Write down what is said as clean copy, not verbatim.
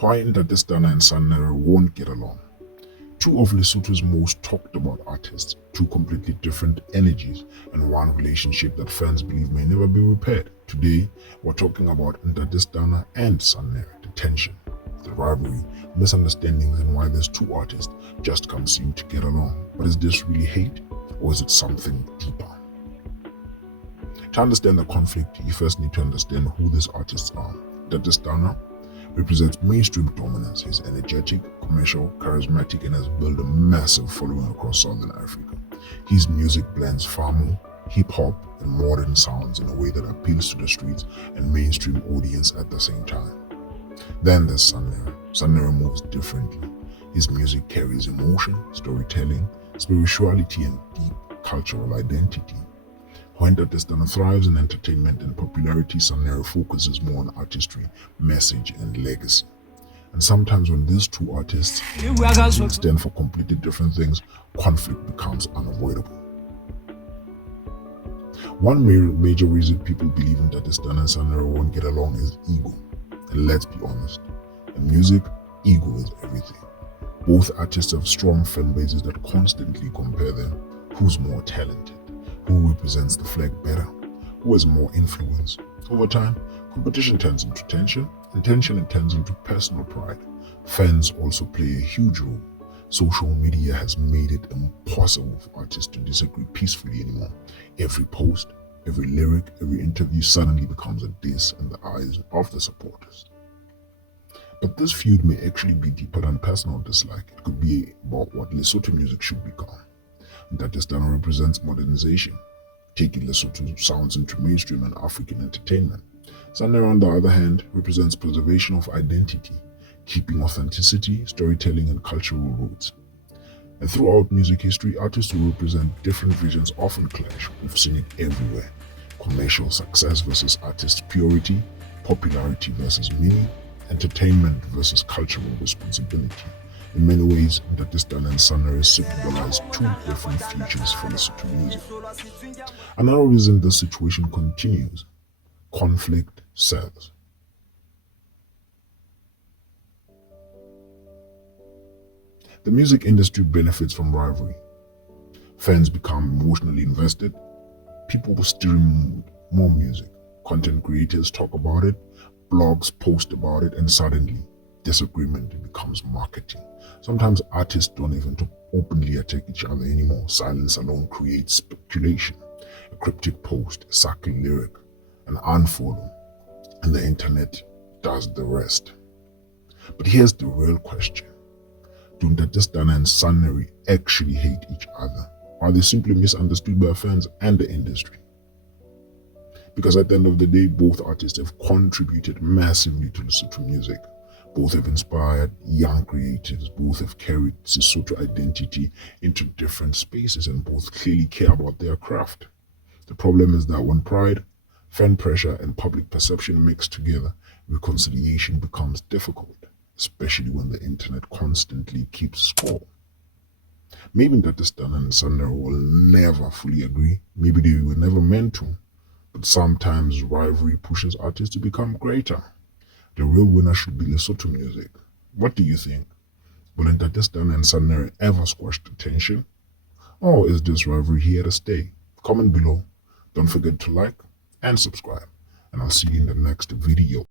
Why Ntate Stunna and Sannere won't get along. Two of Lesotho's most talked about artists, two completely different energies, and one relationship that fans believe may never be repaired. Today, we're talking about Ntate Stunna and Sannere, the tension, the rivalry, misunderstandings, and why these two artists just can't seem to get along. But is this really hate, or is it something deeper? To understand the conflict, you first need to understand who these artists are. Ntate Stunna represents mainstream dominance. He's energetic, commercial, charismatic, and has built a massive following across Southern Africa. His music blends farming, hip-hop, and modern sounds in a way that appeals to the streets and mainstream audience at the same time. Then there's Sannere. Sannere moves differently. His music carries emotion, storytelling, spirituality, and deep cultural identity. When Ntate Stunna thrives in entertainment and popularity, Sannere focuses more on artistry, message, and legacy. And sometimes when these two artists stand for completely different things, conflict becomes unavoidable. One major reason people believe in Ntate Stunna and Sannere won't get along is ego. And let's be honest, in music, ego is everything. Both artists have strong fan bases that constantly compare them. Who's more talented? Who represents the flag better? Who has more influence? Over time, competition turns into tension, and tension turns into personal pride. Fans also play a huge role. Social media has made it impossible for artists to disagree peacefully anymore. Every post, every lyric, every interview suddenly becomes a diss in the eyes of the supporters. But this feud may actually be deeper than personal dislike. It could be about what Lesotho music should become. Ntate Stunna represents modernization, taking Lesotho sounds into mainstream and African entertainment. Sannere, on the other hand, represents preservation of identity, keeping authenticity, storytelling, and cultural roots. And throughout music history, artists who represent different visions often clash. We've seen it everywhere. Commercial success versus artist purity, popularity versus meaning, entertainment versus cultural responsibility. In many ways, Ntate Stunna and Sannere symbolize two different futures for Lesotho music. Another reason this situation continues, conflict sells. The music industry benefits from rivalry. Fans become emotionally invested. People will stream more music. Content creators talk about it. Blogs post about it, and suddenly, disagreement becomes marketing. Sometimes artists don't even openly attack each other anymore. Silence alone creates speculation. A cryptic post, a subtle lyric, an unfollow, and the internet does the rest. But here's the real question. Do Ntate Stunna and Sannere actually hate each other? Or are they simply misunderstood by fans and the industry? Because at the end of the day, both artists have contributed massively to Lesotho music. Both have inspired young creatives, both have carried Lesotho identity into different spaces, and both clearly care about their craft. The problem is that when pride, fan pressure, and public perception mix together, reconciliation becomes difficult, especially when the internet constantly keeps score. Maybe Ntate Stunna and Sannere will never fully agree, maybe they were never meant to, but sometimes rivalry pushes artists to become greater. The real winner should be Lesotho music. What do you think? Will Ntate Stunna and Sannere ever squash the tension? Or is this rivalry here to stay? Comment below. Don't forget to like and subscribe. And I'll see you in the next video.